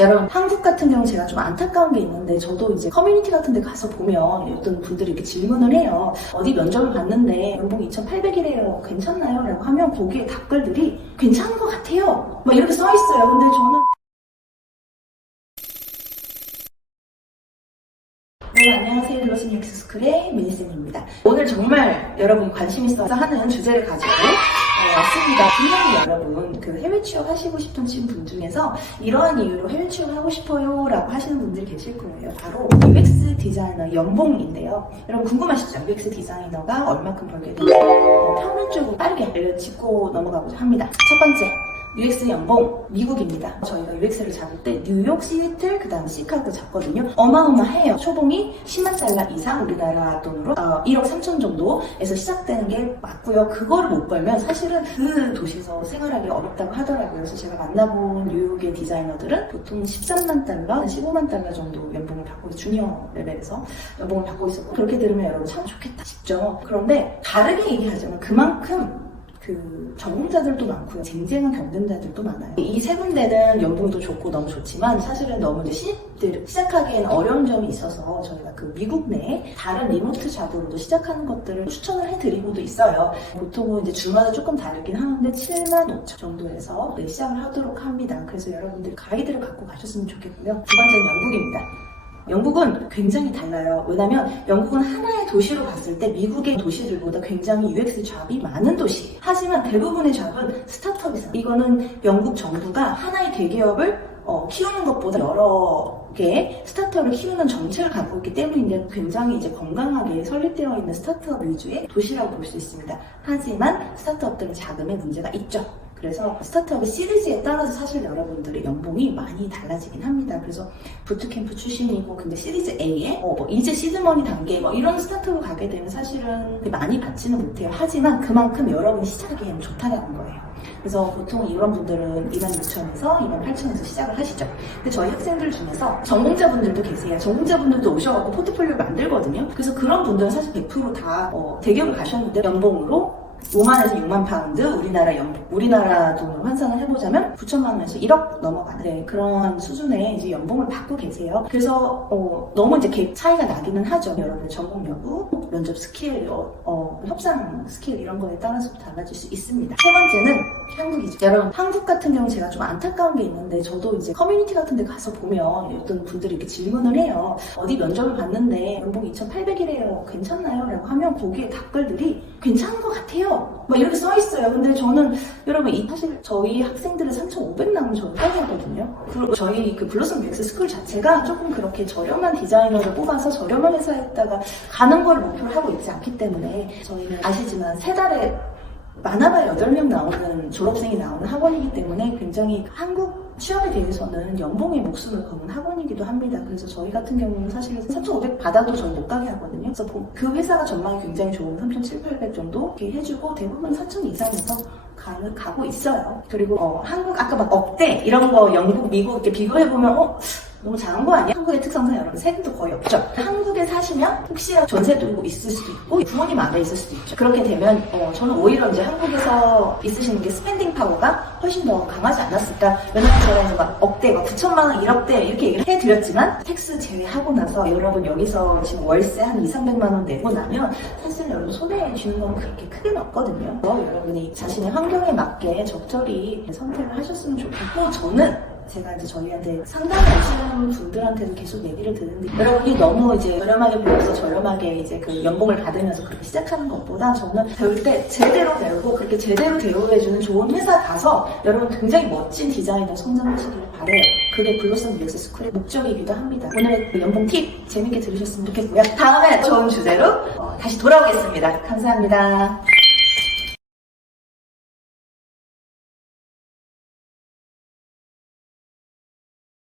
여러분, 한국 같은 경우 제가 좀 안타까운 게 있는데, 저도 이제 커뮤니티 같은 데 가서 보면 어떤 분들이 이렇게 질문을 해요. 어디 면접을 봤는데 연봉 2,800이래요. 괜찮나요? 라고 하면 거기에 답글들이 괜찮은 것 같아요. 막 이렇게 써 있어요. 근데 저는 네, 안녕하세요. 블러썸 UX스쿨의 미니쌤입니다. 오늘 정말 여러분이 관심 있어서 하는 주제를 가지고 왔습니다. 분명히 여러분 해외 취업하시고 싶은 분 중에서 이러한 이유로 해외 취업하고 싶어요 라고 하시는 분들이 계실 거예요. 바로 UX 디자이너 연봉인데요. 여러분 궁금하시죠? UX 디자이너가 얼마큼 벌게 되는지 평론적으로 빠르게 알려짚고 넘어가고자 합니다. 첫 번째, UX 연봉 미국입니다. 저희가 UX를 잡을 때 뉴욕, 시애틀, 그 다음 시카고 잡거든요. 어마어마해요. 초봉이 10만 달러 이상, 우리나라 돈으로 1억 3천 정도에서 시작되는 게 맞고요. 그거를 못 벌면 사실은 그 도시에서 생활하기 어렵다고 하더라고요. 그래서 제가 만나본 뉴욕의 디자이너들은 보통 13만 달러, 15만 달러 정도 연봉을 받고 주니어 레벨에서 연봉을 받고 있었고, 그렇게 들으면 여러분 참 좋겠다 싶죠. 그런데 다르게 얘기하자면 그만큼 전공자들도 많고요. 쟁쟁한 경쟁자들도 많아요. 이 세 군데는 연봉도 좋고 너무 좋지만 사실은 너무 이제 신입들 시작하기에는 어려운 점이 있어서 저희가 미국 내에 다른 리모트 잡으로도 시작하는 것들을 추천을 해드리고도 있어요. 보통은 이제 주마다 조금 다르긴 하는데 7만 5천 정도에서 시작을 하도록 합니다. 그래서 여러분들 가이드를 갖고 가셨으면 좋겠고요. 두 번째는 영국입니다. 영국은 굉장히 달라요. 왜냐면 영국은 하나의 도시로 봤을 때 미국의 도시들보다 굉장히 UX 잡이 많은 도시. 하지만 대부분의 잡은 스타트업이잖아요. 이거는 영국 정부가 하나의 대기업을 키우는 것보다 여러 개의 스타트업을 키우는 정책을 갖고 있기 때문인데 굉장히 이제 건강하게 설립되어 있는 스타트업 위주의 도시라고 볼 수 있습니다. 하지만 스타트업들은 자금에 문제가 있죠. 그래서 스타트업의 시리즈에 따라서 사실 여러분들의 연봉이 많이 달라지긴 합니다. 그래서 부트캠프 출신이고 근데 시리즈 A에 이제 시드머니 단계 이런 스타트업을 가게 되면 사실은 많이 받지는 못해요. 하지만 그만큼 여러분이 시작하기에는 좋다는 거예요. 그래서 보통 이런 분들은 26,000에서 28,000에서 시작을 하시죠. 근데 저희 학생들 중에서 전공자분들도 계세요. 전공자분들도 오셔갖고 포트폴리오 만들거든요. 그래서 그런 분들은 사실 100% 다 대기업을 가셨는데 연봉으로 5만에서 6만 파운드, 우리나라 돈으로 환산을 해보자면 9천만 원에서 1억 넘어가는 그런 수준의 이제 연봉을 받고 계세요. 그래서 너무 이제 갭 차이가 나기는 하죠. 여러분의 전공 여부, 면접 스킬, 협상 스킬 이런 거에 따라서 달라질 수 있습니다. 세 번째는 한국이죠. 여러분, 한국 같은 경우 제가 좀 안타까운 게 있는데 저도 이제 커뮤니티 같은 데 가서 보면 어떤 분들이 이렇게 질문을 해요. 어디 면접을 봤는데 연봉 2,800이래요. 괜찮나요? 라고 하면 거기에 답글들이 괜찮은 것 같아요. 막 이렇게 써 있어요. 근데 저는 여러분 사실 저희 학생들은 3,500 나오면 저는 딸기거든요. 그리고 저희 블러썸 UX스쿨 자체가 조금 그렇게 저렴한 디자이너를 뽑아서 저렴한 회사에다가 가는 걸 목표로 하고 있지 않기 때문에 저희는 아시지만 세 달에 많아봐야 8명 나오는 졸업생이 나오는 학원이기 때문에 굉장히 한국 취업에 대해서는 연봉에 목숨을 거는 학원이기도 합니다. 그래서 저희 같은 경우는 사실 3,500 받아도 저희 못 가게 하거든요. 그래서 그 회사가 전망이 굉장히 좋은 3,700, 800 정도 이렇게 해주고 대부분 4,000 이상에서 가고 있어요. 그리고 한국 아까 막 억대 이런 거 영국, 미국 이렇게 비교해보면 너무 작은 거 아니야? 한국의 특성상 여러분 세금도 거의 없죠. 한국에 사시면 혹시나 전세도 있을 수도 있고 부모님 안에 있을 수도 있죠. 그렇게 되면 저는 오히려 이제 한국에서 있으시는 게 스펜딩 파워가 훨씬 더 강하지 않았을까. 왜냐면 제가 이제 막 억대, 9천만 원, 1억대 이렇게 얘기를 해드렸지만 텍스 제외하고 나서 여러분 여기서 지금 월세 한 200~300만 원 내고 나면 사실 여러분 손에 쥐는 건 그렇게 크게는 없거든요. 여러분이 자신의 환경에 맞게 적절히 선택을 하셨으면 좋겠고, 저는 제가 이제 저희한테 상담을 하시는 분들한테도 계속 얘기를 드는데, 여러분이 너무 이제 저렴하게 배워서 저렴하게 이제 연봉을 받으면서 그렇게 시작하는 것보다 저는 배울 때 제대로 배우고 그렇게 제대로 대우해주는 좋은 회사 가서 여러분 굉장히 멋진 디자이너 성장하시길 바래요. 그게 블러썸 UX스쿨의 목적이기도 합니다. 오늘의 연봉 팁 재밌게 들으셨으면 좋겠고요. 다음에 좋은 주제로 다시 돌아오겠습니다. 감사합니다.